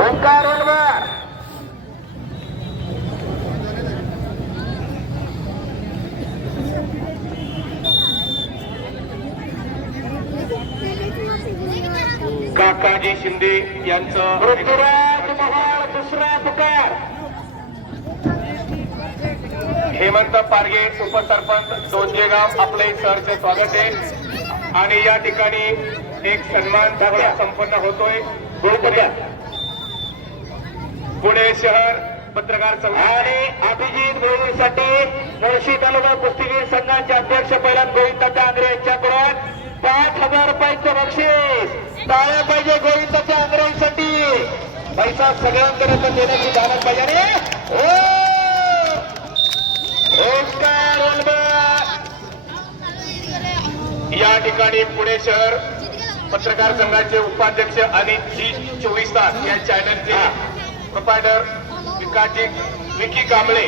ओंकार ओलवर काकाजी शिंदे यांचं पृथ्वीराज महाळ दुसरा पुकार. हेमंत पारगे उपसरपंच दोंजेगाव आपले सरचे स्वागत आहे. आणि या ठिकाणी एक सन्मान सोहळा संपन्न होतोय. पुणे शहर पत्रकार संघ आणि अभिजित गोविंदसाठी मुळशी तालुका कुस्तीगीर संघाचे अध्यक्ष पैलवान गोविंद आंग्रे यांच्याकडून 5,000 रुपयांचं बक्षीस. टाळ्या पाहिजे गोविंद आंग्रेसाठी. पैसा सगळ्यांकडे तर देण्याची धाडस पाहिजे. आणि ओंकार ओलवर या ठिकाणी पुणे शहर पत्रकार संघाचे उपाध्यक्ष आणि G24 तास या चॅनलचे प्रोपायटर विकी कांबळे